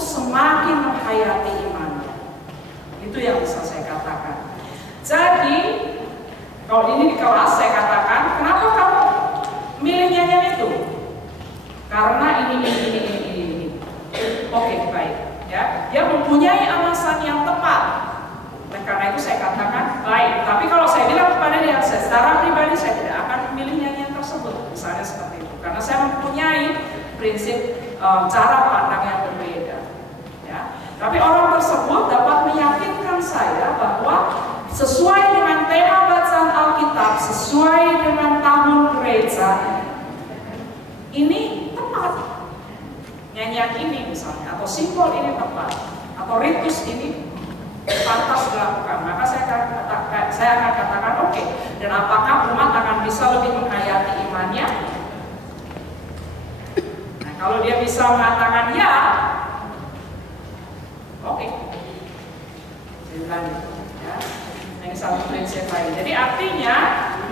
untuk semakin menghayati imannya. Itu yang bisa saya katakan. Jadi, kalau ini di kelas saya katakan, kenapa kamu milih nyanyian itu? Karena ini. Oke, baik. Ya, dia mempunyai alasan yang tepat. Nah, karena itu saya katakan baik. Tapi kalau saya bilang kepada dia, secara pribadi saya tidak akan memilih nyanyian tersebut, misalnya seperti itu. Karena saya mempunyai prinsip cara pandang yang berbeda. Ya. Tapi orang tersebut dapat meyakinkan saya bahwa sesuai dengan tema bacaan Alkitab, sesuai dengan tahun gereja, ini tepat. Nyanyian ini misalnya, atau simbol ini tepat, atau ritus ini pantas dilakukan. Maka saya akan katakan oke. Dan apakah umat akan bisa lebih menghayati imannya? Nah, kalau dia bisa mengatakan ya, oke. Saya bilang gitu, ya. Ini satu prinsip lain. Jadi artinya,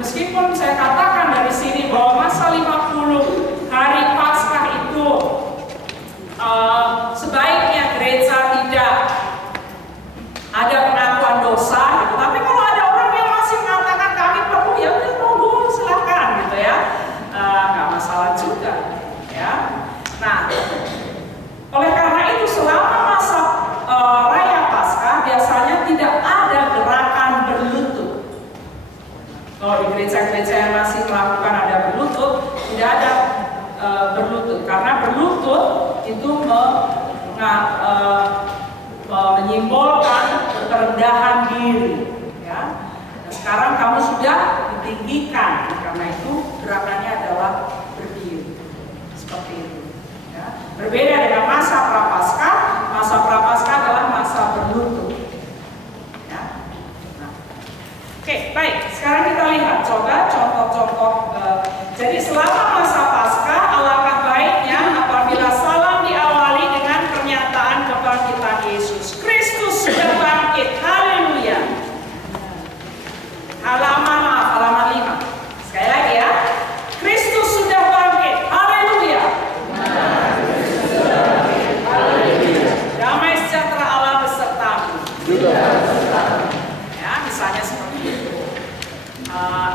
meskipun saya katakan dari sini bahwa masa 50 hari Paskah itu sebaiknya gereja tidak ada pengakuan dosa, gitu. Tapi kalau ada orang yang masih mengatakan kami perlu, ya udah monggo silakan, gitu ya, nggak masalah juga, ya. Nah, oleh karena itu selama masa Raya Paskah biasanya tidak ada gerakan berlutut. Kalau di gereja-gereja yang masih melakukan ada berlutut, tidak ada berlutut, karena berlutut itu menyimbolkan kerendahan diri. Ya. Nah, sekarang kamu sudah ditinggikan, karena itu gerakannya adalah berdiri seperti itu. Ya. Berbeda dengan masa Prapaskah. Masa Prapaskah adalah masa berlutut. Ya. Nah. Oke, baik. Sekarang kita lihat coba contoh-contoh. Jadi selama masa Paskah, alangkah baiknya apabila salam diawali dengan pernyataan kebangkitan Yesus. Kristus sudah bangkit. Haleluya. Halaman 5. Sekali lagi ya. Kristus sudah bangkit. Haleluya. Damai sejahtera Allah besertamu. Ya, misalnya seperti itu.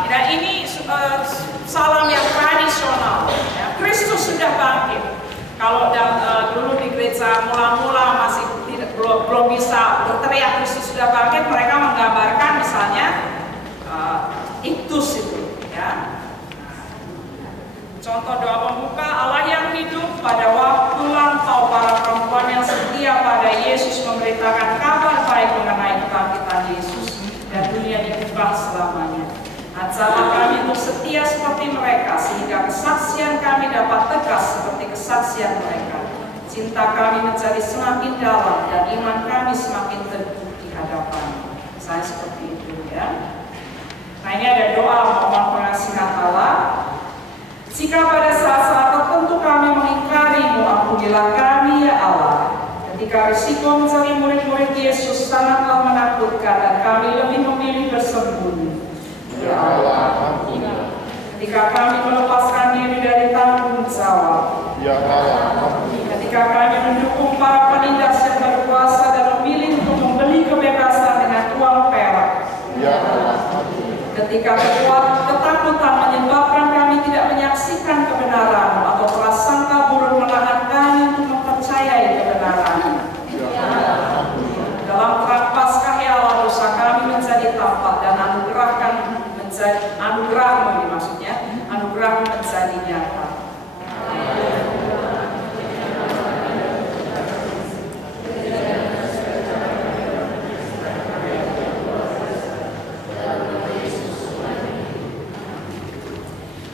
Dan ini salam yang tradisional. Ya. Kristus sudah bangkit. Kalau dulu di gereja mula-mula masih belum bisa berteriak Kristus sudah bangkit, mereka menggambarkan misalnya iktus itu. Ya. Contoh doa pembuka, Allah yang hidup, pada waktu lampau para perempuan yang setia pada Yesus memberitakan kabar baik mengenai kebangkitan Yesus dan dunia diubah selamanya. Ajarlah kami untuk setia seperti mereka, sehingga kesaksian kami dapat tegas seperti kesaksian mereka. Cinta kami menjadi semakin dalam dan iman kami semakin teguh di hadapan. Saya seperti itu, ya. Nah, ini ada doa mohon pengasihan Allah. Jika pada saat-saat tertentu kami mengingkarimu, ampunilah kami ya Allah. Ketika risiko mencari murid-murid Yesus sangatlah menakutkan dan kami lebih memilih bersembunyi. Ya Allah, ketika kami melepaskan diri dari tanggung jawab. Ya Allah, ketika kami mendukung para penindas yang berkuasa dan memilih untuk membeli kebebasan dengan uang perak. Ya Allah, ketika ketakutan menyebabkan kami tidak menyaksikan kebenaran atau prasangka buruk menahan kami untuk mempercayai kebenaran. Ya Allah, dalam terang Paskah ya Allah, dosa kami menjadi tampak dan anugerahmu ini maksudnya, anugerahmu menjadi nyata.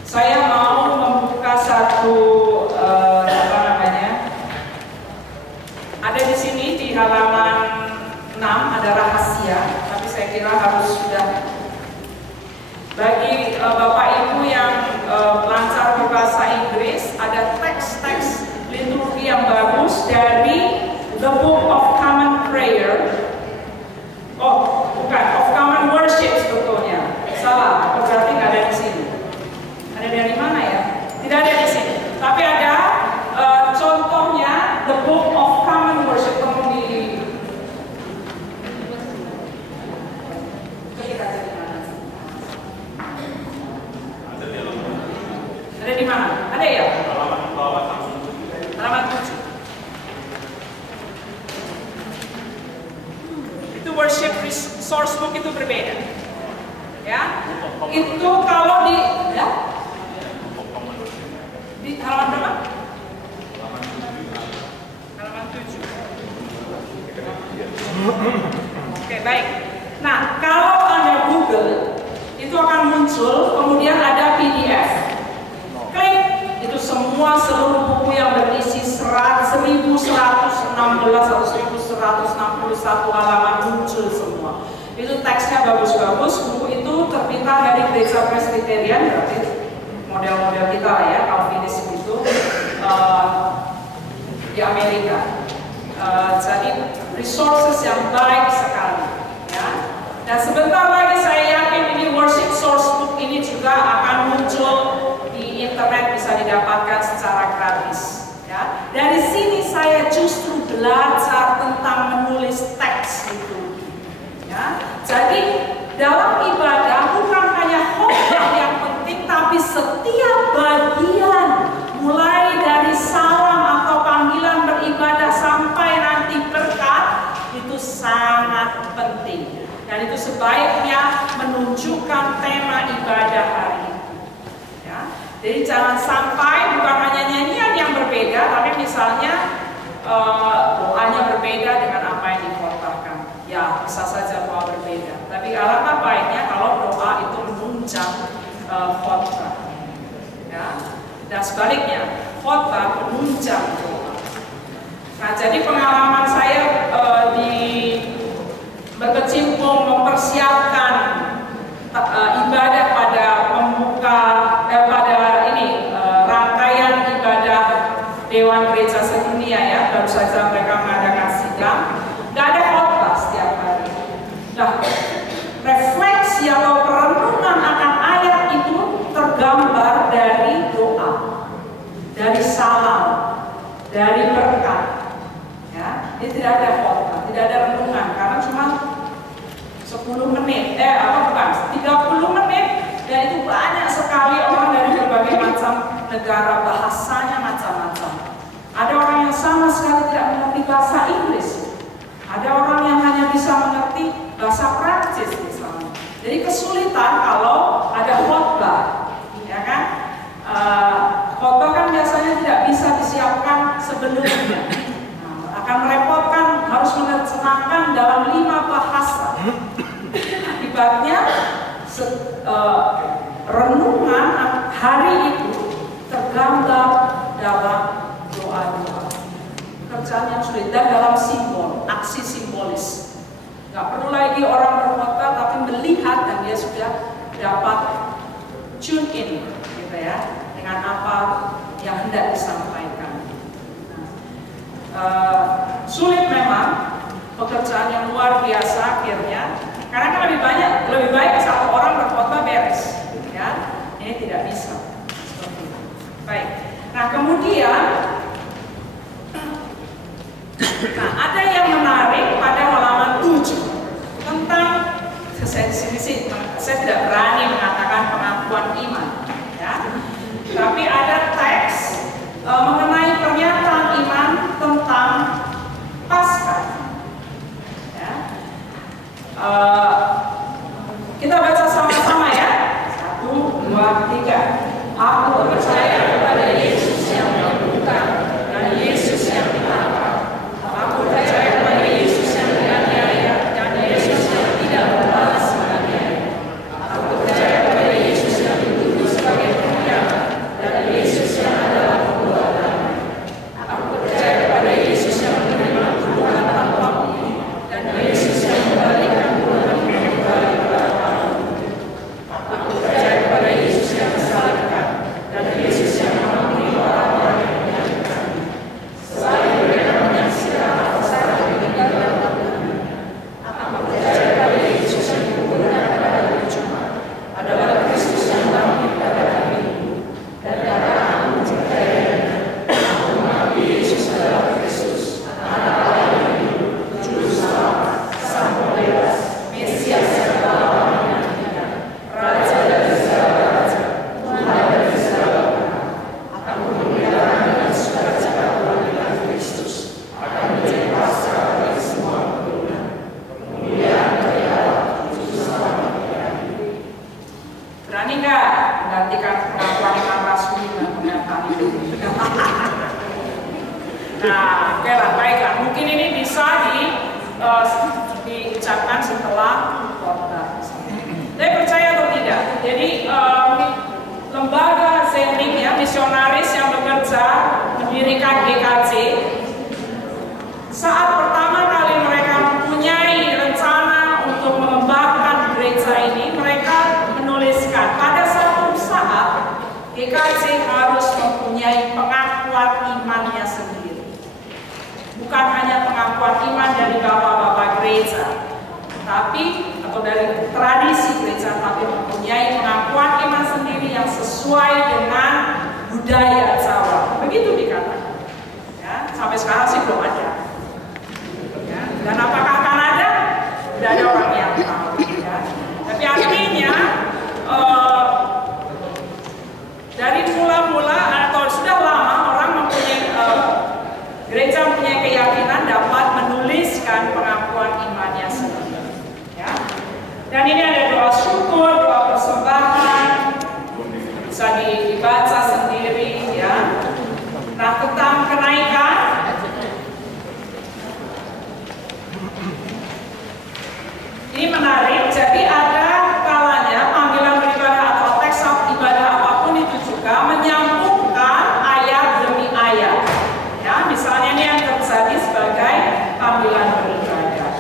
Saya mau membuka satu ada di sini di halaman 6 ada rahasia, tapi saya kira harus sudah. Bagi Bapak Ibu yang lancar berbahasa Inggris, ada teks-teks liturgi yang bagus dari The Book of Common Prayer. Oh, bukan, of Common Worship sebetulnya. Salah, berarti nggak ada di sini. Ada dari mana ya? Tidak ada di sini. Tapi ada contohnya The Book of Common Worship. worship source book itu berbeda. Ya, itu kalau di halaman berapa? Halaman 7. Oke, baik. Nah, kalau Anda Google, itu akan muncul, kemudian ada PDF. Klik, itu semua seluruh buku yang berisi 1116 atau 1161 halaman muncul semua. Itu teksnya bagus-bagus. Buku itu terbitkan dari Gereja Presbyterian, berarti model-model kita lah ya, Calvinis itu di Amerika. Jadi resources yang baik sekali ya. Dan sebentar lagi saya yakin ini worship source book ini juga akan muncul di internet, bisa didapatkan secara gratis ya. Dari sini saya justru belajar tentang menulis teks itu ya. Jadi dalam ibadah bukan hanya khotbah yang penting, tapi setiap bagian mulai dari salam atau panggilan beribadah sampai nanti berkat itu sangat penting. Dan itu sebaiknya menunjukkan tema ibadah hari itu. Ya. Jadi jangan sampai bukan hanya nyanyian yang berbeda, tapi misalnya doanya berbeda dengan apa yang dikhotbahkan. Ya, bisa saja doa berbeda. Tapi alangkah baiknya kalau doa itu menunjang khotbah. Ya. Dan sebaliknya, khotbah menunjang doa. Nah, jadi pengalaman saya berkecimpung mempersiapkan ibadah pada pembuka rangkaian ibadah Dewan Gereja Sedunia ya, baru saja mereka mengadakan sidang, nggak ada khotbah setiap hari. Nah, refleksi atau perenungan akan ayat itu tergambar dari doa, dari salam, dari berkat. Ya, ini tidak ada khotbah, tidak ada renungan, karena cuma 10 menit, 30 menit, dan itu banyak sekali orang dari berbagai macam negara, bahasanya macam-macam. Ada orang yang sama sekali tidak mengerti bahasa Inggris, ada orang yang hanya bisa mengerti bahasa Prancis misalnya. Jadi kesulitan kalau ada khotbah, ya kan? Khotbah kan biasanya tidak bisa disiapkan sebelumnya. Akan merepotkan, harus menerjemahkan dalam 5 bahasa. Akibatnya renungan hari itu tergambar dalam doa-doa. Pekerjaan yang sulit dan dalam simbol, aksi simbolis. Nggak perlu lagi orang berkhotbah, tapi melihat dan dia sudah dapat tune in, gitu ya, dengan apa yang hendak disampaikan. Sulit memang, pekerjaan yang luar biasa akhirnya, karena kan lebih baik satu orang berkhotbah beres, ya. Ini tidak bisa seperti itu. Baik. Nah kemudian, ada yang menarik pada halaman 7 tentang saya tidak berani mengatakan pengakuan iman, ya. Tapi ada teks mengenai pernyataan iman tentang Paskah. Ya. Kita baca sama-sama ya. 1, 2, 3. Aku percaya kepada Yesus yang menyembuhkan dan Yesus yang ditangkap. Aku percaya kepada Yesus yang dianiaya dan Yesus yang tidak berbalas menganiaya. Aku percaya kepada Yesus yang dituduh sebagai pengkhianat dan Yesus pelaku khotbah. Saya percaya atau tidak? Jadi lembaga Zenning ya, misionaris yang bekerja mendirikan GKJ, saat pertama kali mereka mempunyai rencana untuk mengembangkan gereja ini, mereka menuliskan pada satu saat GKJ harus mempunyai pengakuan imannya sendiri. Bukan hanya pengakuan iman dari bapak-bapak gereja, tapi atau dari tradisi gereja, tapi mempunyai pengakuan iman sendiri yang sesuai dengan budaya Jawa. Begitu dikatakan. Ya, sampai sekarang sih belum ada. Ya, dan apakah akan ada? Tidak ada orang yang tahu. Ya. Tapi artinya dari mula-mula atau sudah lama orang mempunyai gereja mempunyai keyakinan dapat menuliskan pengakuan imannya sendiri. Ya. Dan ini ada doa syukur, doa persembahan, bisa dibaca sendiri, ya. Nah, tentang kenaikan, ini menarik. Jadi ada kalanya panggilan beribadah atau teks ibadah apapun itu juga menyambungkan ayat demi ayat. Ya, misalnya ini yang terjadi sebagai panggilan beribadah.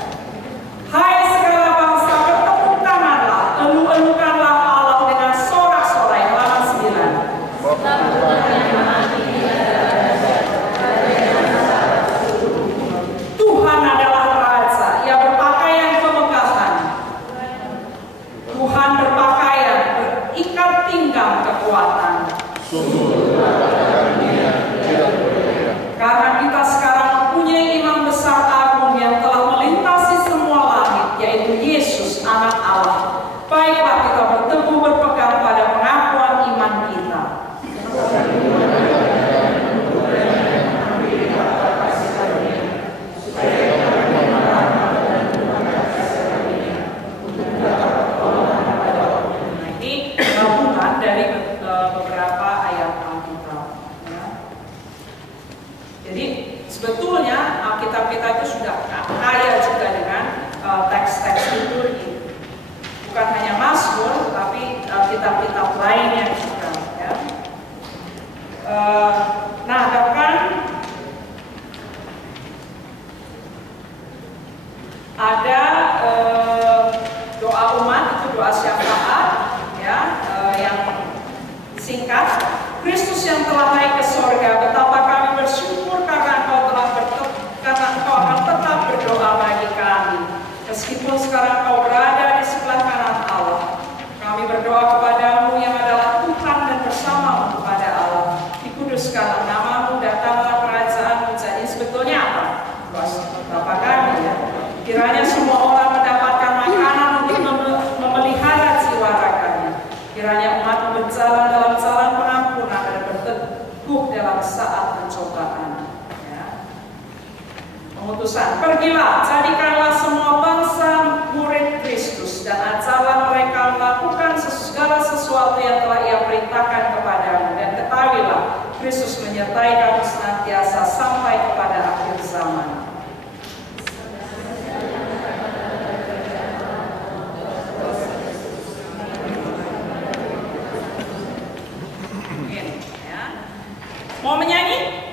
Hai segala bangsa, bertepuk tanganlah, elu-elukanlah Allah dengan sorak-sorai. Halaman 9. Tuhan adalah Raja, Ia berpakaian kemegahan. Tuhan berpakaian, berikat pinggang kekuatan. Karena kita sekarang mempunyai imam besar agung yang telah melintasi semua langit, yaitu Yesus, Anak Allah. Baiklah kita berteguh berpegang pada pengakuan iman kita. Nah, ini gabungan dari beberapa ayat Alkitab. Ya. Jadi sebetulnya Alkitab kita itu sudah kaya juga dengan teks-teks liturgi. Bukan hanya Mazmur, tapi kitab-kitab lainnya juga. Ya. Nah, bahkan ada doa umat, itu doa syafaat, ya, yang singkat. Kristus yang telah naik ke sorga, betapa kami bersyukur karena Engkau akan tetap berdoa bagi kami. Meskipun sekarang Kau berada di sebelah kanan Allah, kami berdoa kepadamu yang adalah Tuhan dan bersamamu kepada Allah. Dikuduskanlah namamu, datanglah kerajaanmu. Jadi sebetulnya apa? Bapa kami, ya. Kiranya semua orang mendapatkan makanan untuk memelihara jiwa raganya. Kiranya umat berjalan dalam jalan pengampunan dan berteguh dalam saat pencobaan. Ya. Pengutusan, pergilah, jadikanlah semua bangsa murid Kristus dan ajarlah mereka melakukan segala sesuatu yang telah Ia perintahkan kepadamu, dan ketahuilah Kristus menyertai kamu senantiasa sampai kepada akhir zaman. Mau menyanyi?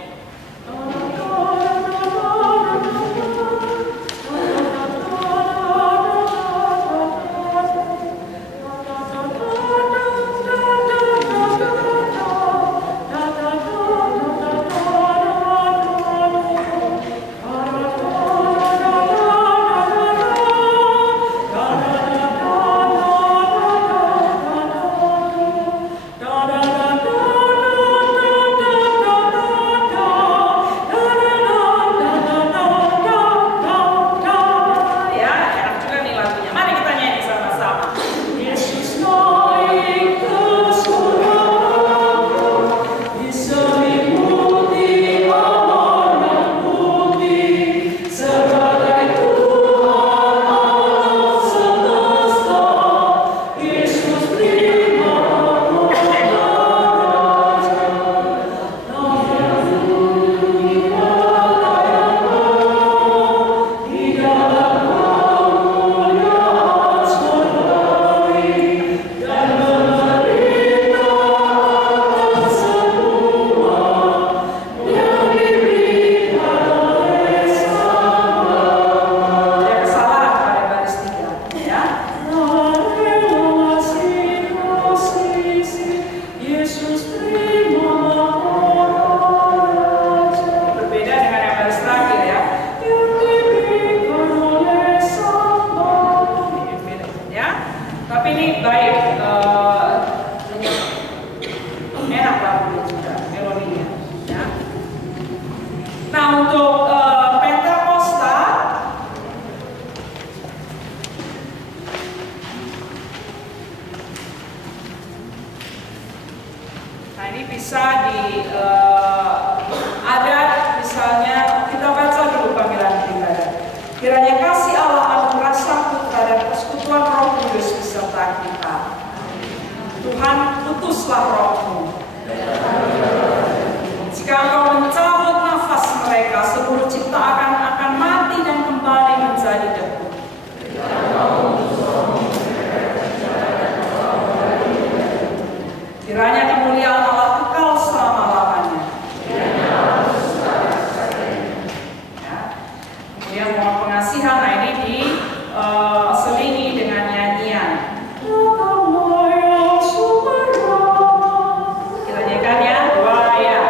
Tuhan, utuslah Roh-Mu. Jika Engkau mencabut nafas mereka, seluruh ciptaan akan mati dan kembali menjadi debu. Kiranya kemuliaan Allah kekal selama-lamanya. Ya. Kemudian mohon pengasihan, nah ini diselingi dengan nyanyian. Kita nyanyikan ya, dua ya.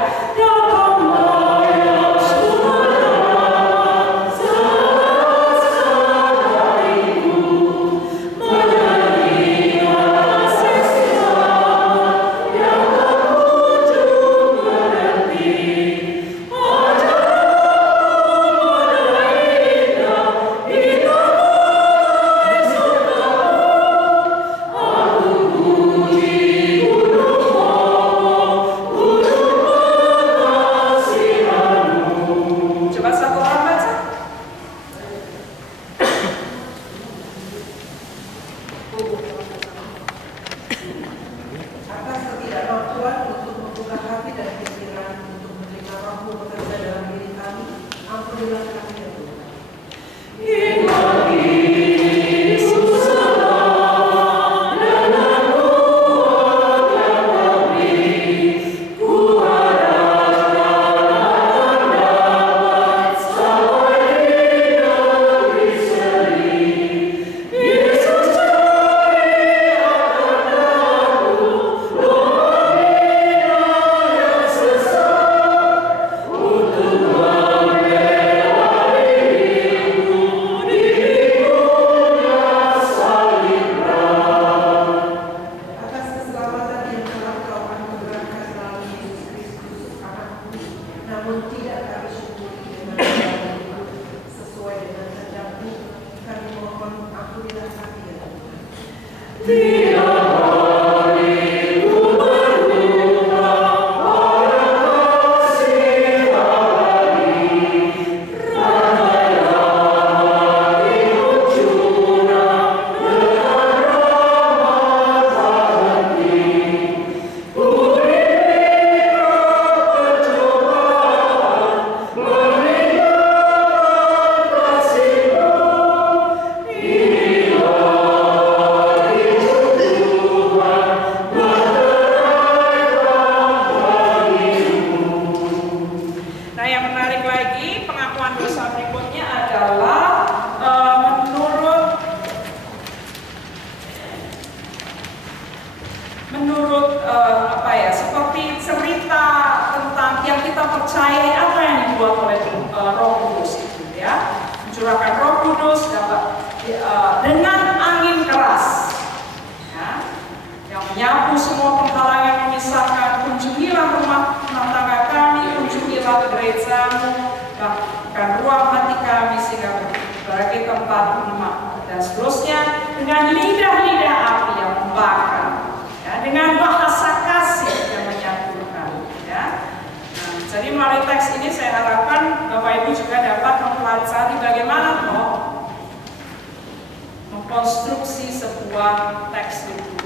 Konstruksi sebuah teks itu,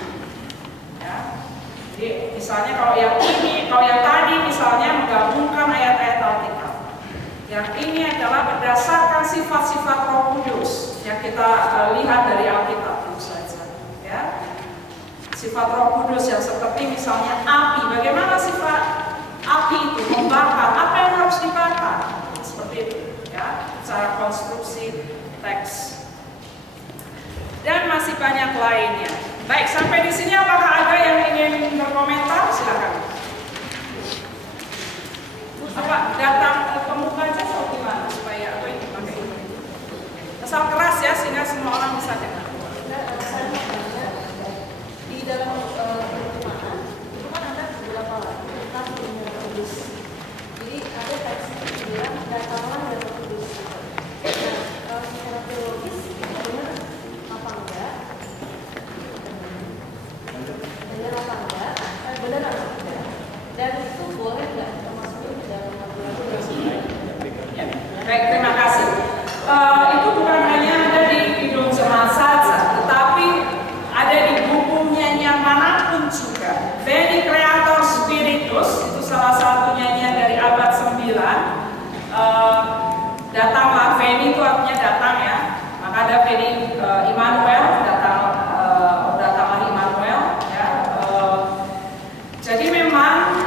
ya. Jadi misalnya kalau yang tadi misalnya menggabungkan ayat-ayat Alkitab. Yang ini adalah berdasarkan sifat-sifat Roh Kudus yang kita lihat dari Alkitab itu saja, ya. Sifat Roh Kudus yang seperti misalnya api. Bagaimana sifat api itu membakar? Apa yang harus dibakar? Seperti itu, ya. Cara konstruksi teks. Dan masih banyak lainnya. Baik, sampai di sini apakah ada yang ingin berkomentar? Silakan. Apa datang pemuka aja atau gimana supaya apa ini pakai ini? Asal keras ya sehingga semua orang bisa dengar. Di dalam terjemahan itu kan ada beberapa lagu tentang dunia kudus. Jadi ada teks yang bilang datanglah dari kudus. Nah, secara teologis benar apa enggak? Benar apa enggak? Benar apa enggak? Dan itu boleh nggak termasuk di dalam lagu-lagu ya. Baik, terima kasih. Itu bukan hanya ada di Kidung Jemaat saja, tetapi ada di buku nyanyian manapun juga. Feni itu artinya datang ya. Maka ada Feni Immanuel, datanglah Immanuel ya. Jadi memang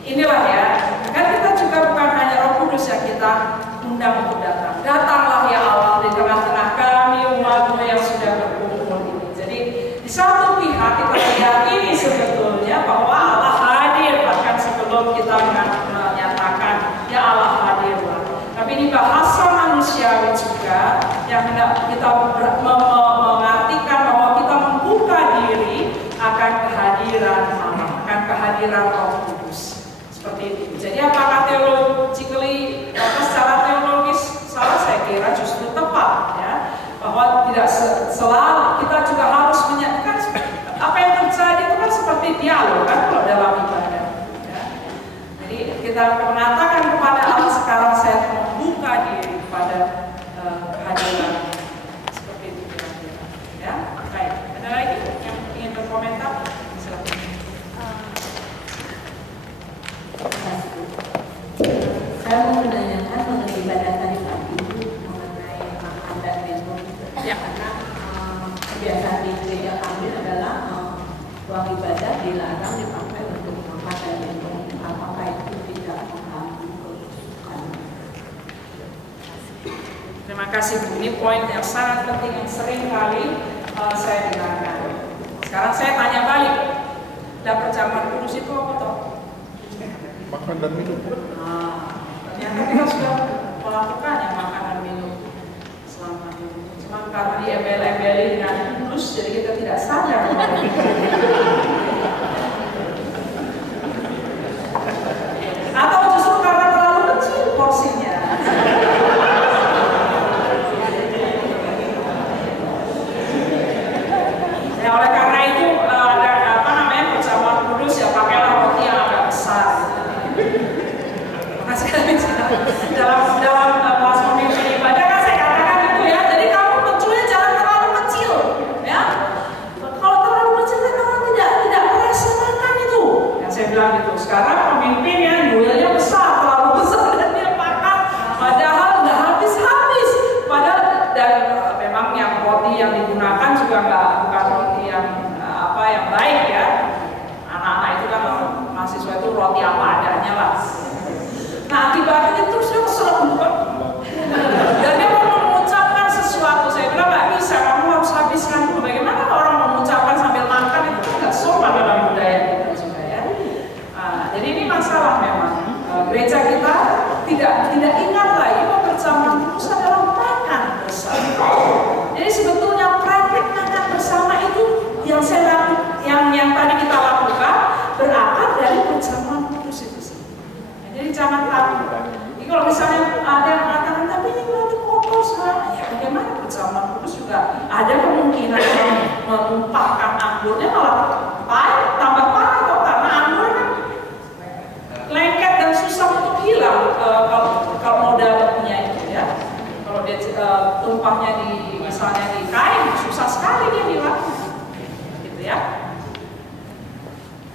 inilah ya, kan kita juga bukan hanya Roh Kudus yang kita undang untuk datang. Datanglah ya Allah di tengah-tengah kami umatmu yang sudah berkumpul ini. Jadi di satu pihak kita meyakini sebetulnya bahwa Allah hadir bahkan sebelum kita menyatakan ya Allah hadirlah. Tapi ini bahasa manusiawi juga yang hendak kita mengartikan bahwa kita membuka diri akan kehadiran Allah, akan kehadiran Roh Kudus. Seperti itu. Jadi apakah theologically secara teologis salah? Saya kira justru tepat ya, bahwa tidak selalu kita juga harus menyatakan apa yang terjadi itu kan seperti dialog kan kalau dalam ibadah ya. Jadi kita mengatakan kepada Allah sekarang saya membuka diri kepada kehadiran seperti itu kira-kira ya. Baik, ada lagi yang ingin berkomentar? Silakan. Saya mau menanyakan mengenai ibadah tadi pagi mengenai makan dan minum. Ya. Karena kebiasaan di gereja kami adalah uang ibadah dilarang dipakai untuk makan dan minum. Apakah itu tidak mengganggu kesukaan? Terima kasih Bu. Ini poin yang sangat penting yang sering kali saya dengarkan. Sekarang saya tanya balik. Dan perjamuan kudus itu apa toh? Makan dan minum. Ternyata kita sudah melakukan yang makan dan minum selama ini. Cuma karena diembel-embeli dengan kudus, jadi kita tidak sadar. Atau justru karena terlalu kecil porsinya. Ya, oleh karena itu ada apa namanya perjamuan kudus ya pakailah roti yang agak besar. dalam kelas pemimpin ibadah kan saya katakan itu ya. Jadi kamu mencuilnya jangan terlalu kecil ya. Kalau terlalu kecil kan orang tidak merasa makan itu. Yang saya bilang gitu. Sekarang pemimpin ya nyuilnya besar, terlalu besar dan dia makan. Padahal nggak habis-habis. Padahal dan memang yang roti yang digunakan juga bukan roti yang yang baik ya. Anak-anak itu kan mahasiswa itu roti apa adanya lah. Nah akibatnya terus dia kesel bukan? Dan dia mau mengucapkan sesuatu. Saya bilang nggak bisa, kamu harus habiskan dulu. Bagaimana orang mengucapkan sambil makan itu nggak sopan dalam budaya kita juga ya. Jadi ini masalah memang. Gereja kita tidak ingat lagi bahwa perjamuan kudus adalah makan bersama. Jadi sebetulnya praktik makan bersama itu yang yang tadi kita lakukan berakar dari perjamuan kudus itu sih. Jadi jangan takut. Jadi kalau misalnya ada yang mengatakan tapi ini nanti kotor sekarang, ya bagaimana perjamuan kudus juga ada kemungkinan menumpahkan anggurnya malah pahit, tambah parah kok karena anggur kan lengket dan susah untuk hilang kalau modalnya itu ya. Kalau dia tumpahnya misalnya di kain susah sekali dia hilang, gitu ya.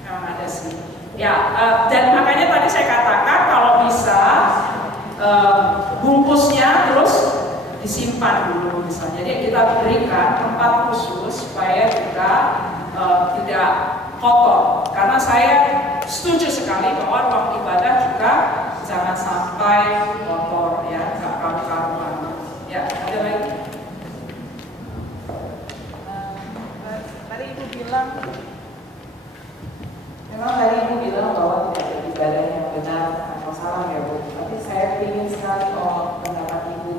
Memang ada sih. Ya, dan makanya tadi saya katakan kalau bisa bungkusnya terus disimpan dulu misalnya. Jadi kita berikan tempat khusus supaya kita tidak kotor. Karena saya setuju sekali bahwa ruang ibadah juga jangan sampai kotor ya, nggak karu-karuan. Ya, ada lagi. Tadi Ibu bilang. Memang tadi Ibu bilang bahwa tidak ada ibadah yang benar atau salah ya Bu. Tapi saya ingin sekali pendapat Ibu.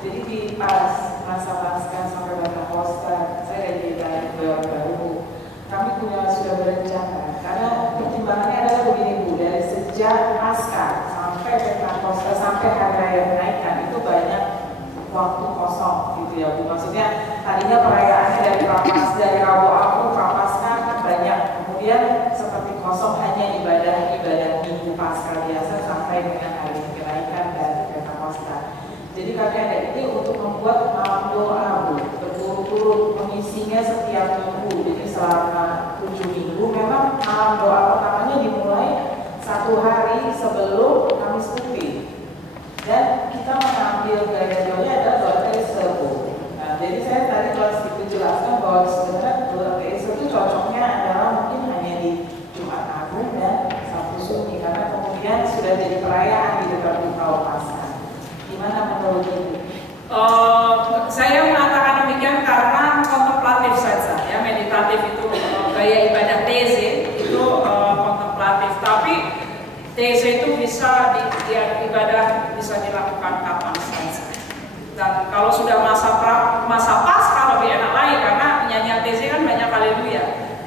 Jadi di masa pasca sampai Pentakosta, saya dari baru kami sudah berencana. Karena pertimbangannya adalah begini Bu, dari sejak pasca sampai Pentakosta sampai hari raya kenaikan itu banyak waktu kosong gitu ya Bu. Maksudnya tadinya perayaannya dari Rabu Aku, Prapaskah kan banyak. Kemudian seperti kosong hanya ibadah Minggu Paskah biasa sampai dengan hari kenaikan dan Pentakosta. Jadi kami ada ide untuk membuat malam doa Bu, berturut-turut mengisinya setiap minggu. Jadi selama 7 minggu memang malam doa pertamanya dimulai 1 hari sebelum Kamis Putih. Dan panggil gaya doanya adalah Dr. Sebu. Nah, jadi saya tadi kalau sedikit jelaskan bahwa sebenarnya Dr. Sebu cocoknya adalah mungkin hanya di Jumat Agung dan Sabtu Sunyi, karena kemudian sudah jadi perayaan di dekat Kau Paskah. Gimana menurut Ibu? Saya mengatakan demikian karena kontemplatif saja, ya, meditatif itu gaya ibadah teze itu kontemplatif, tapi teze itu bisa ibadah bisa dilakukan kapan saja. Dan kalau sudah masa Paskah lebih enak lagi karena nyanyian teze kan banyak haleluya.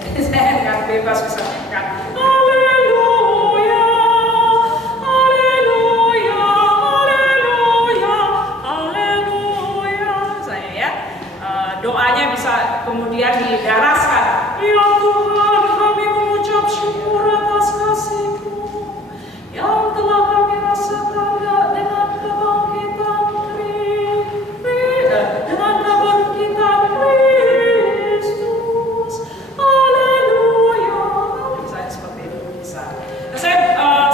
Jadi saya dengan bebas bisa nyanyikan haleluya, haleluya, haleluya, haleluya. Saya ya doanya bisa kemudian didaraskan. Ya Tuhan, kami mengucap syukur atas kasih-Mu yang telah kami rasakan dengan kebangkitan Kristus. Haleluya. Misalnya seperti itu bisa. Nah, saya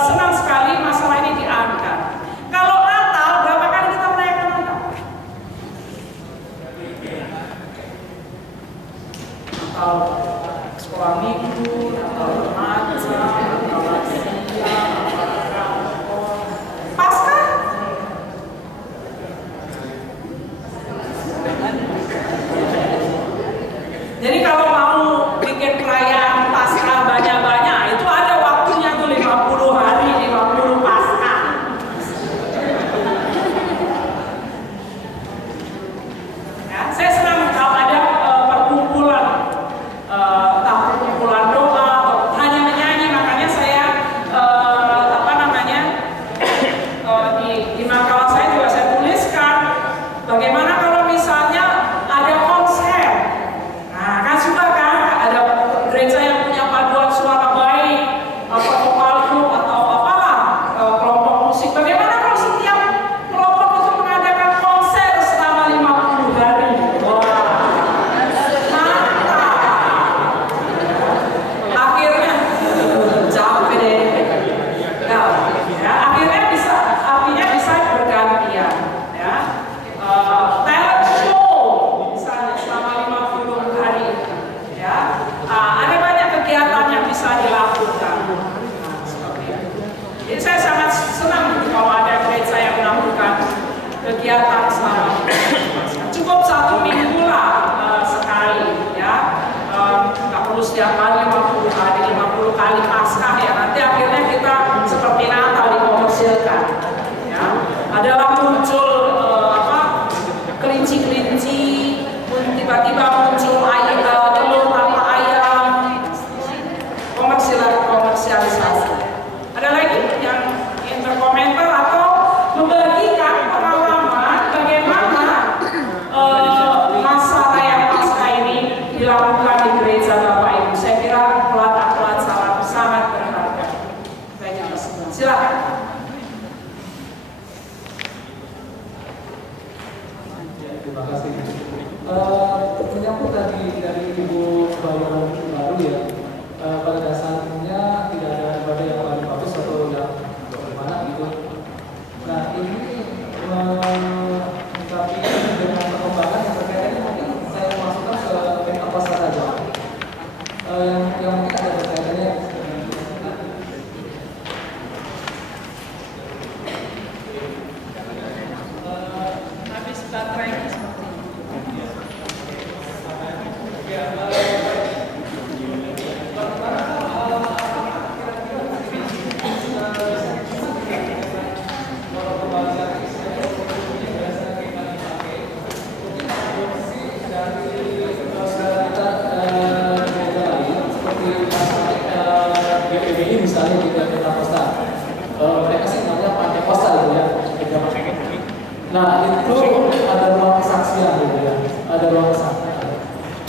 senang sekali masalah ini diangkat. Kalau Natal, berapa kali kita merayakan Natal? Natal sekolah minggu, Natal remaja, Natal lansia, Paskah. Jadi kalau mau bikin perayaan Paskah banyak-banyak, itu ada waktunya tuh 50 hari, 50 Paskah. Ya, saya senang kalau ada perkumpulan, entah perkumpulan doa atau hanya menyanyi, makanya saya di makalah saya juga saya tuliskan bagaimana kalau misalnya ada konser. Nah, kan suka kan ada gereja yang punya paduan suara baik, vokal group atau apalah kelompok musik. Bagaimana kalau setiap kelompok itu mengadakan konser selama 50 hari? Wah, mantap. Akhirnya capek deh. Nah, ya, akhirnya artinya bisa bergantian, ya. Talent show misalnya selama 50 hari, ya. Ada banyak kegiatan yang bisa dilakukan. Nah, seperti itu. Jadi saya sangat senang kalau ada gereja yang melakukan kegiatan selama cukup 1 minggu lah sekali, ya. Nggak perlu setiap hari 50 hari, 50 kali Paskah, ya. Nanti akhirnya kita seperti Natal dikomersilkan, ya. Adalah muncul kelinci-kelinci, tiba-tiba muncul telur tanpa ayam, komersialisasi. Ada lagi yang ingin berkomentar atau membagikan pengalaman bagaimana masa raya Paskah ini dilakukan di gereja Bapak Ibu? Saya kira pelajaran sangat berharga bagi kita semua. Silakan. Terima kasih. Menyambut tadi dari Ibu Bayu baru ya, pada dasarnya tidak ada ibadah yang paling bagus atau yang bagaimana gitu. Nah ini tapi dengan perkembangan yang terkait ini mungkin saya masukkan ke Pentakosta saja. Yang mungkin ada berkaitannya. Habis baterainya seperti ini. Misalnya di Pentakosta, mereka sih namanya Pentakosta gitu ya. Nah itu ada ruang kesaksian gitu ya, ada ruang kesaksian.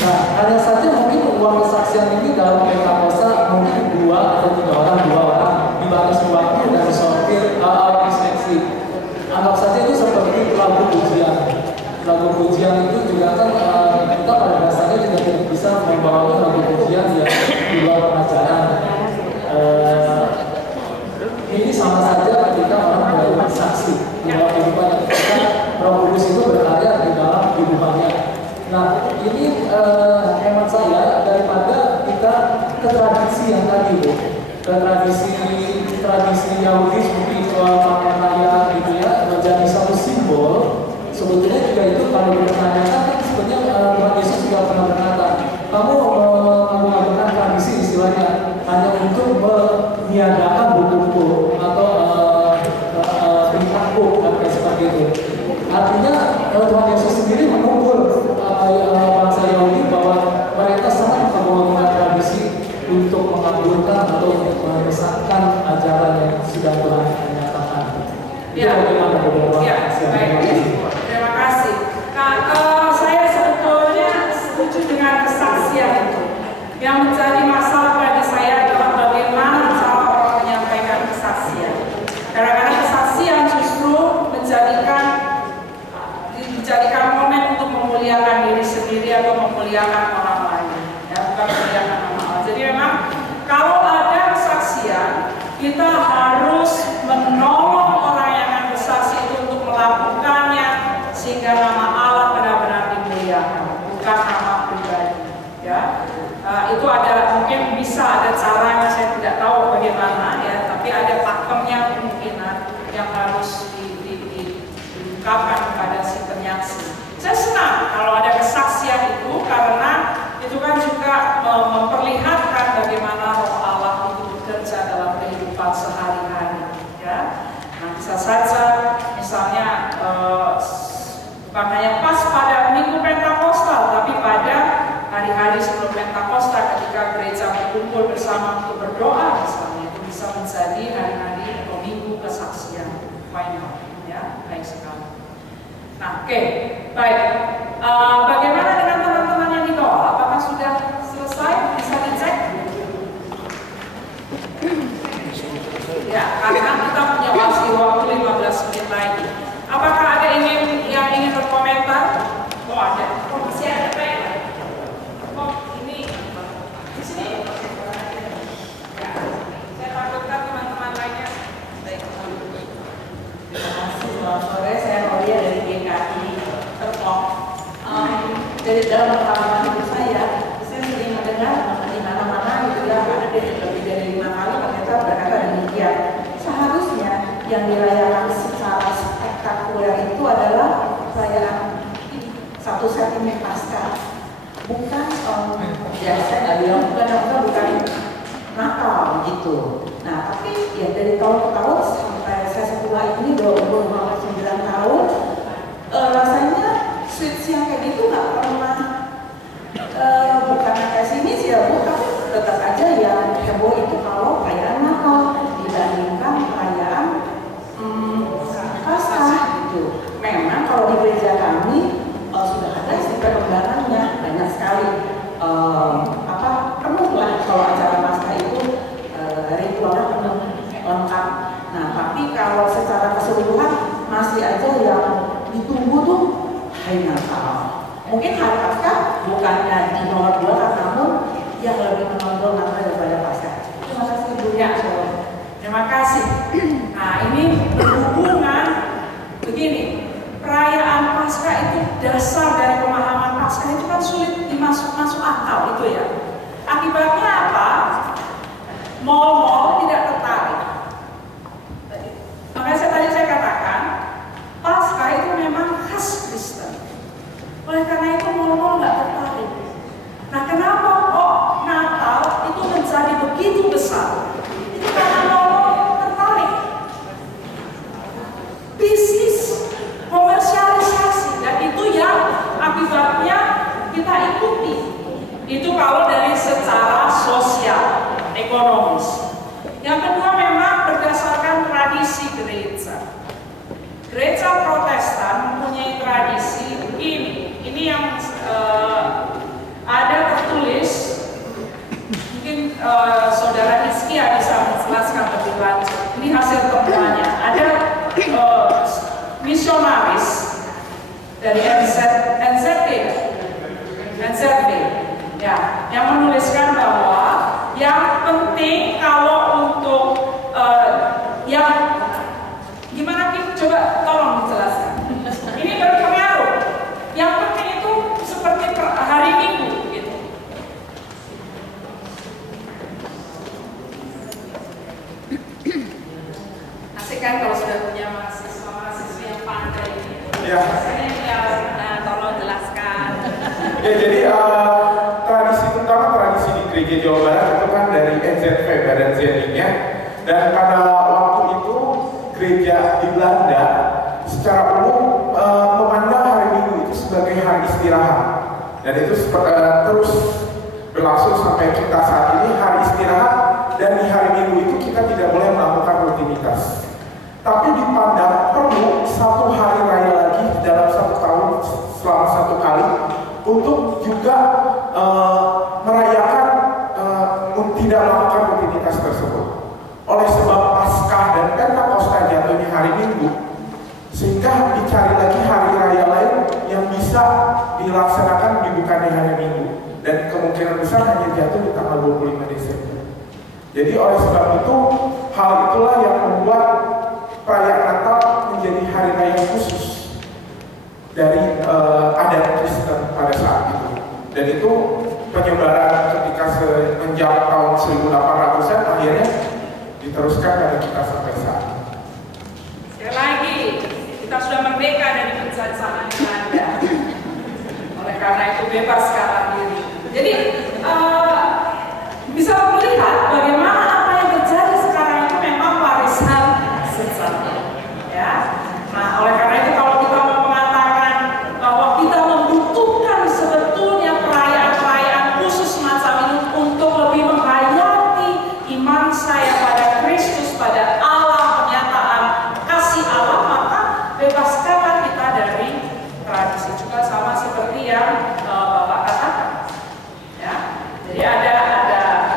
Nah hanya saja mungkin ruang kesaksian ini dalam Pentakosta mungkin 2 atau 3 orang, 2 orang dibatasi waktu dan disortir diseleksi. Anggap saja itu seperti lagu pujian. Lagu pujian itu juga kan kita pada dasarnya juga tidak bisa membawakan lagu pujian yang di luar pengajaran. Ini sama saja ketika orang bersaksi di dalam kehidupan kita ke tradisi yang tadi, Bu. Ke tradisi Yahudi seperti panen raya gitu ya, menjadi satu simbol. Sebetulnya juga itu kalau dipertanyakan kan sebenarnya Tuhan Yesus juga pernah berkata, kamu menggunakan tradisi istilahnya hanya untuk meniadakan buku atau beritahu kayak seperti itu. Artinya Tuhan Yesus sendiri mengukur bangsa Yahudi bahwa mereka sangat menggunakan tradisi untuk mengabulkan atau untuk mengesahkan ajaran yang sudah Tuhan nyatakan. Ya, baik. Terima kasih. Nah, saya sebetulnya setuju dengan kesaksian itu. Yang menjadi masalah bagi saya adalah bagaimana cara orang menyampaikan kesaksian. Kadang-kadang kesaksian justru dijadikan momen untuk memuliakan diri sendiri atau memuliakan orang lain, ya, bukan memuliakan nama Allah. Jadi memang kalau ada kesaksian, kita harus menolong orang yang akan bersaksi itu untuk melakukannya sehingga nama Allah benar-benar dimuliakan, bukan nama pribadi. Ya, itu ada mungkin bisa ada caranya, saya tidak tahu bagaimana ya, tapi ada pakemnya kemungkinan yang harus diungkapkan kepada si penyaksi. Saya senang kalau ada kesaksian itu karena itu kan juga memperlihatkan bagaimana Roh Allah itu bekerja dalam kehidupan sehari-hari. Ya, nah bisa saja misalnya bukan hanya pas pada Minggu Pentakosta, tapi pada hari-hari sebelum Pentakosta ketika gereja berkumpul bersama untuk berdoa misalnya, itu bisa menjadi hari-hari atau minggu kesaksian. Why not? Ya, baik sekali. Nah, oke, baik. Bagaimana dengan teman-teman yang di bawah? Apakah sudah selesai? Bisa dicek? Ya, karena kita punya masih waktu 15 menit lagi. Apakah ada yang ingin berkomentar? Oh ada. Oh masih ada Pak ya? Oh ini di sini. Ya, saya takutkan teman-teman lainnya. Baik. Terima kasih. Selamat sore, saya Rolia dari GKI Serpong. Dari dalam pengalaman hidup saya sering mendengar di mana-mana gitu ya, ada lebih dari 5 kali ternyata berkata demikian. Seharusnya yang dirayakan secara spektakuler itu adalah perayaan 1 September Paskah, bukan ya saya nggak bilang bukan Natal gitu. Nah tapi ya dari tahun ke tahun sampai saya sekolah ini 29 tahun, rasanya switch yang kayak gitu nggak pernah bukan kayak sini sih ya Bu, tapi tetap aja ya heboh itu kalau perayaan Natal dibandingkan perayaan Paskah gitu. Memang kalau di gereja kami sudah ada sih perkembangannya banyak sekali, penuh lah kalau acara Paskah itu ritualnya penuh lengkap. Nah tapi kalau secara keseluruhan masih aja yang ditunggu tuh hari Natal. Mungkin hari Paskah bukannya di nomor 2, namun yang lebih menonjol Natal daripada Paskah. Terima kasih Bu. Ya, terima kasih. Nah ini berhubungan begini, perayaan Paskah itu dasar dari pemahaman Paskah itu kan sulit masuk akal itu ya. Akibatnya apa? Mal-mal tidak tertarik. Makanya tadi saya katakan Paskah itu memang khas Kristen. Oleh karena itu mal-mal nggak tertarik. Nah kenapa kok Natal itu menjadi begitu besar? Itu karena mal-mal tertarik. Bisnis, komersialisasi, dan itu yang akibatnya kita ikuti. Itu kalau dari secara sosial, ekonomis. Yang kedua memang berdasarkan tradisi gereja. Gereja Protestan mempunyai tradisi ini. Ini yang ada tertulis. Mungkin saudara Hizkia bisa menjelaskan lebih lanjut. Ini hasil temuannya. Ada misionaris dari NZV, ya, yang menuliskan bahwa yang penting kalau untuk yang gimana Ki? Coba tolong dijelaskan. Ini berpengaruh. Yang penting itu seperti hari Minggu gitu. Ya. Tolong jelaskan. Ya, jadi tradisi utama tradisi di gereja Jawa Barat itu kan dari NZV, Badan Zendingnya, dan pada waktu itu gereja di Belanda secara umum memandang hari Minggu itu sebagai hari istirahat, dan itu terus berlangsung sampai kita saat ini hari istirahat, dan di hari Minggu itu kita tidak boleh melakukan rutinitas. Tapi dipandang perlu satu hari raya lagi dalam satu tahun selama satu kali untuk juga merayakan tidak melakukan rutinitas tersebut. Oleh sebab Paskah dan Pentakosta jatuhnya hari Minggu, sehingga dicari lagi hari raya lain yang bisa dilaksanakan di bukan di hari Minggu, dan kemungkinan besar hanya jatuh di tanggal 25 Desember. Jadi oleh sebab itu, hal itulah yang membuat perayaan Natal menjadi hari raya khusus dari adat Kristen pada saat itu. Dan itu penyebaran ketika semenjak tahun 1800-an akhirnya diteruskan pada kita sampai saat ini. Sekali lagi, kita sudah merdeka dari penjajahan Belanda. Oleh karena itu bebas sekarang diri. Jadi bisa melihat bagaimana apa yang terjadi sekarang itu memang warisan sejarah. Ya. Nah, oleh karena itu kalau kita mau mengatakan bahwa kita membutuhkan sebetulnya perayaan-perayaan khusus semacam ini untuk lebih menghayati iman saya pada Kristus, pada Allah, pernyataan kasih Allah, maka bebaskanlah kita dari tradisi. Juga sama seperti yang Bapak katakan. Ya. Jadi ada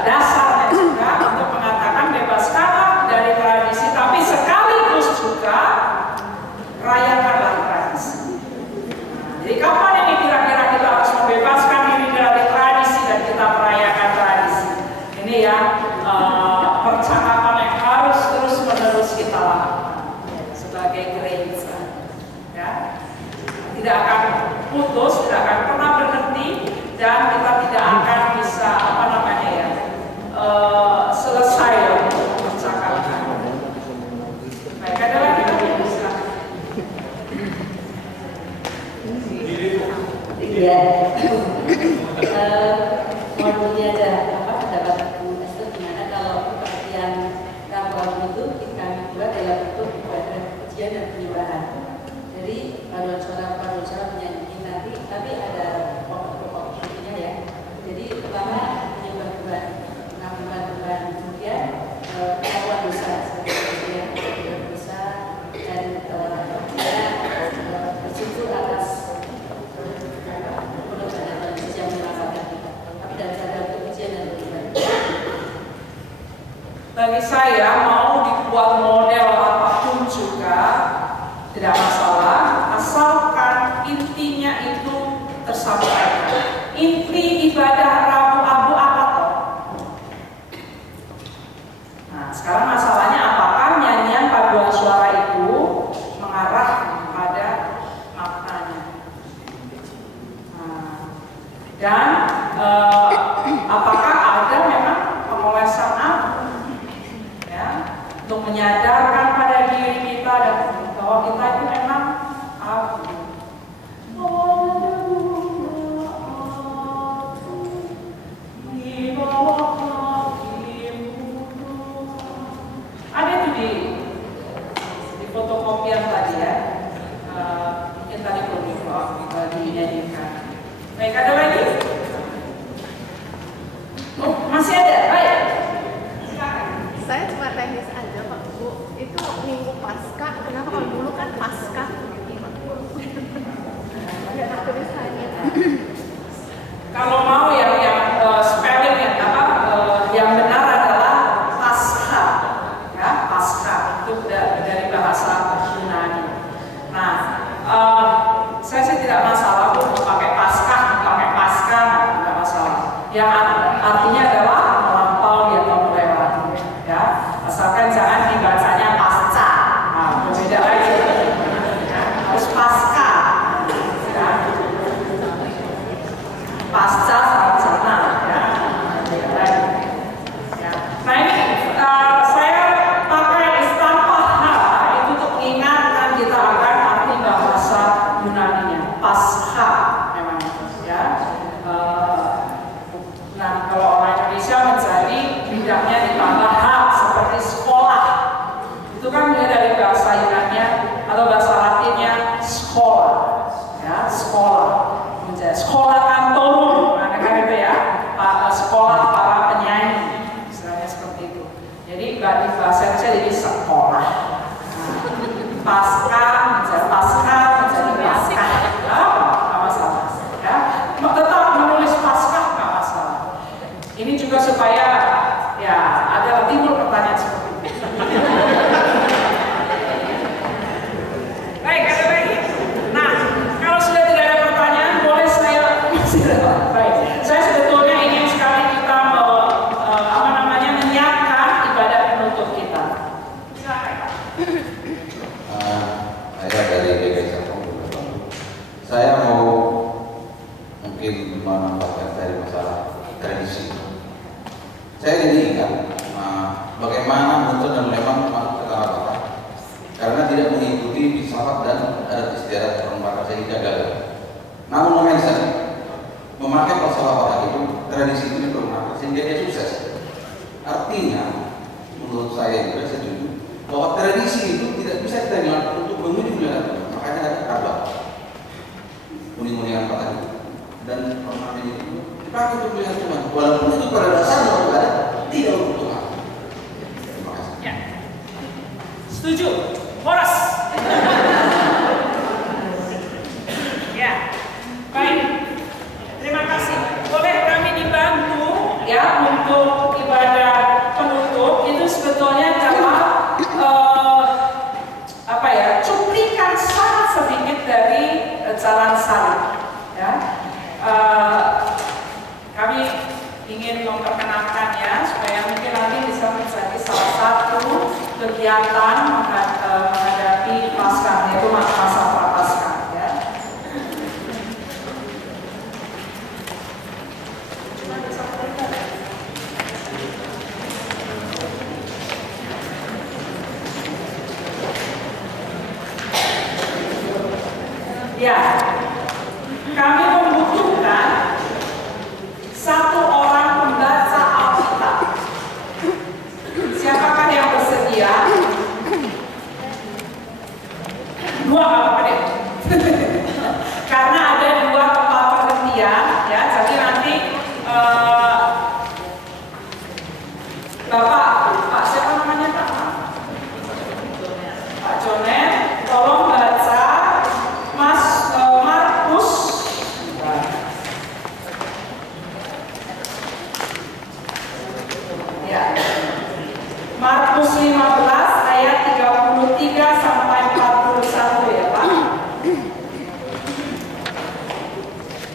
dasarnya juga untuk mengatakan bebaskanlah dari tradisi, tapi sekaligus juga rayakanlah tradisi. Jadi kapan ini kira-kira kita harus membebaskan diri dari tradisi dan kita merayakan tradisi? Ini yang percakapan yang harus terus-menerus kita lakukan sebagai gereja. Ya. Tidak akan putus, tidak akan pernah berhenti, dan kita tidak akan bisa selesai percakapan. Baik, ada lagi bisa. Iya. Mau ini aja pendapat Bu Esther gimana kalau pengertian Rabu itu kita buat dalam bentuk ibadah pujian dan penyembahan. Jadi paduan-suara menyanyi nanti, tapi ada pokok-pokok intinya ya. Jadi pertama penyembah Tuhan, pengampunan Tuhan, kemudian pengakuan dosa sebagai dosa, dan bersyukur atas pengorbanan Yesus yang menyelamatkan kita. Tapi dan cara untuk pujian dan beribadah. Bagi saya mau dibuat model apapun juga tidak masalah, asalkan intinya itu tersampaikan. Inti ibadah Rabu apa toh? Nah, sekarang masalahnya apakah nyanyian paduan suara itu mengarah pada maknanya? Nah, dan apakah ada memang pengolesan ya, untuk menyadarkan pada diri kita dan bahwa kita itu memang aku. Ada itu di fotokopian tadi ya, mungkin tadi belum dinyanyikan. Baik, ada lagi? Oh, masih ada? Baik. Saya cuma teknis aja Pak Bu, itu Minggu Paskah, kenapa kalau dulu kan Paskah gitu Pak Bu? Ada tulisannya. Kalau mau yang spelling yang benar adalah Paskah, ya Paskah itu dari bahasa Yunani. Nah, saya sih tidak masalah Bu pakai Paskah, nggak masalah. Yang artinya adalah melampaui atau melewati, ya. Asalkan jangan dibacanya pasca, nah berbeda lagi. Ya, harus pasca. Ya. adat istiadat orang Batak sehingga gagal. Namun Nomensen memakai falsafah Batak itu, tradisi itu dipergunakan sehingga dia sukses. Artinya, menurut saya juga setuju bahwa tradisi itu tidak bisa kita gunakan untuk menuju kemuliaan Tuhan. Makanya ada kabar kuning-kuningan Batak itu dan ornamen itu dipakai untuk melihat Tuhan. Walaupun itu pada dasarnya ada tidak untuk Tuhan. Terima kasih. Ya. Setuju. Horas. Ya. Baik. Terima kasih. Boleh kami dibantu ya untuk ibadah penutup itu sebetulnya adalah cuplikan sangat sedikit dari jalan salib. Ya. Kami ingin memperkenalkan ya supaya mungkin nanti bisa menjadi salah satu kegiatan menghadapi Paskah, yaitu masa Prapaskah ya. Ya, kami membutuhkan satu orang pembaca Alkitab. Siapakah yang bersedia? Dua apa deh? Karena ada dua tempat penghentian, ya. Jadi nanti Bapak, Pak siapa namanya Pak? Pak Jonet, tolong baca Mas Markus. Ya. Markus 15 ayat 33 sampai 41 ya Pak.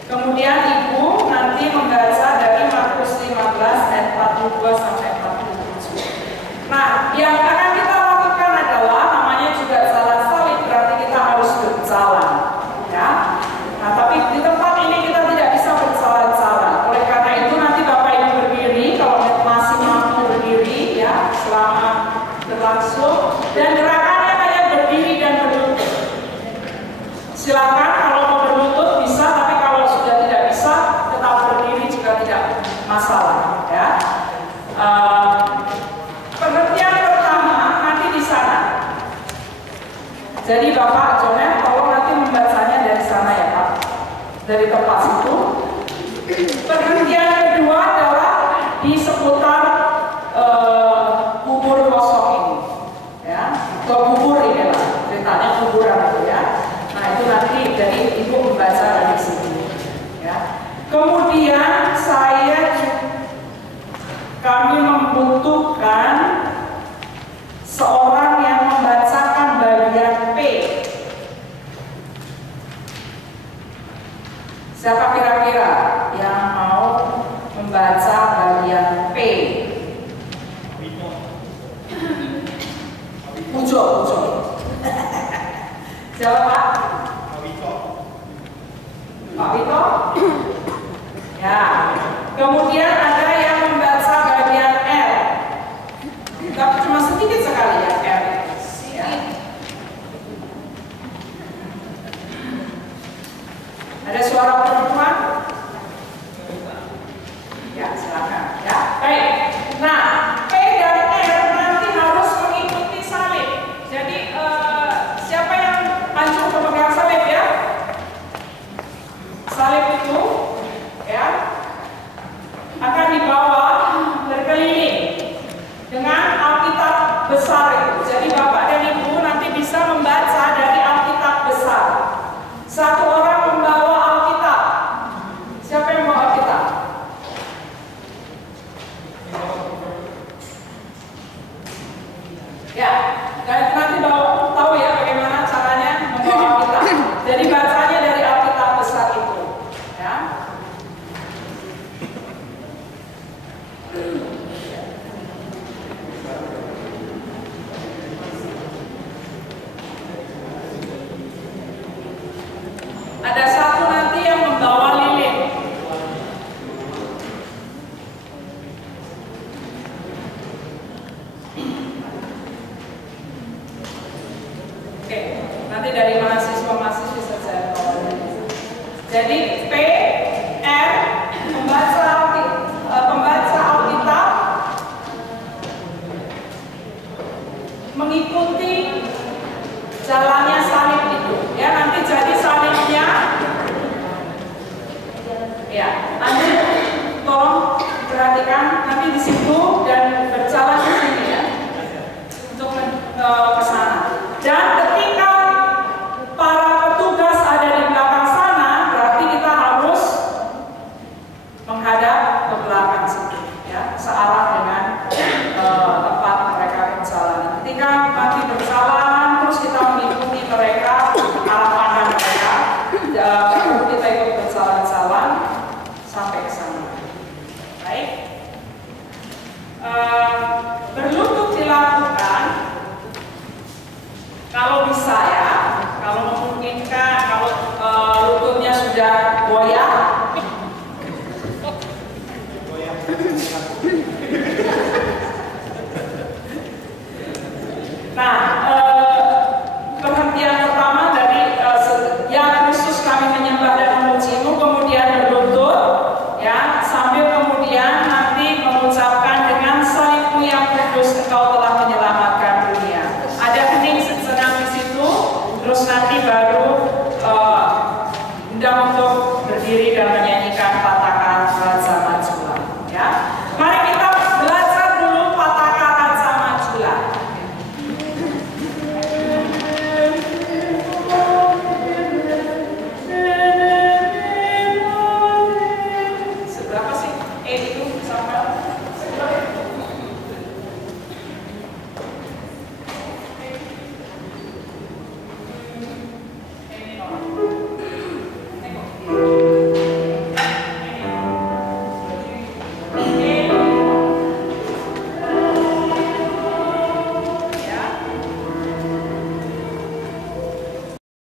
Kemudian Ibu nanti membaca dari Markus 15 ayat 42 sampai 47. Nah, yang akan kita lakukan adalah namanya juga jalan salib, berarti kita harus berjalan ya. Nah, tapi di tempat ini kita tidak bisa berjalan-jalan. Oleh karena itu nanti Bapak Ibu berdiri kalau masih mampu berdiri ya selama berlangsung, dan gerakannya hanya berdiri dan berlutut. Silakan kalau mau berlutut bisa, tapi kalau sudah tidak bisa tetap berdiri juga tidak masalah ya. Pengertian pertama nanti di sana. Jadi Bapak Jonet tolong nanti membacanya dari sana ya Pak, dari tempat situ. Pengertian kedua adalah di seputar kubur kosong ini ya, atau kubur ini lah ceritanya, kuburan itu ya. Nah itu nanti dari Ibu membaca dari sini ya. Kemudian kami membutuhkan seorang yang membacakan bagian P. Siapa kira-kira yang mau membaca bagian P? Pujo. Siapa Pak? Pak Wito? Ya. Kemudian ada yang membaca bagian R. Tapi cuma sedikit sekali ya R. Ya. Ada suara perempuan? Ya, silakan. Ya, baik. Nah, P dan R nanti harus mengikuti salib. Jadi siapa yang langsung pemegang salib ya? Salib itu ya akan dibawa berkeliling dengan Alkitab besar itu. Jadi Bapak dan Ibu nanti bisa membaca dari Alkitab besar. Satu orang membawa Alkitab. Siapa yang membawa Alkitab? Ya, dan nanti tahu ya bagaimana caranya membawa Alkitab. Jadi bacanya dari Alkitab besar itu, ya. Ada satu nanti yang membawa lilin. Oke, nanti dari mahasiswa Jadi P, R, pembaca Alkitab, mengikuti jalannya salib itu. Ya, nanti jadi salibnya. Ya, lanjut. Tolong perhatikan nanti di situ dan berjalan ke sini ya, untuk ke sana. Dan ketika para petugas ada di belakang sana, berarti kita harus menghadap ke belakang situ, ya, searah dengan tempat mereka berjalan. Ketika nanti berjalan, terus kita mengikuti mereka, arah pandang mereka.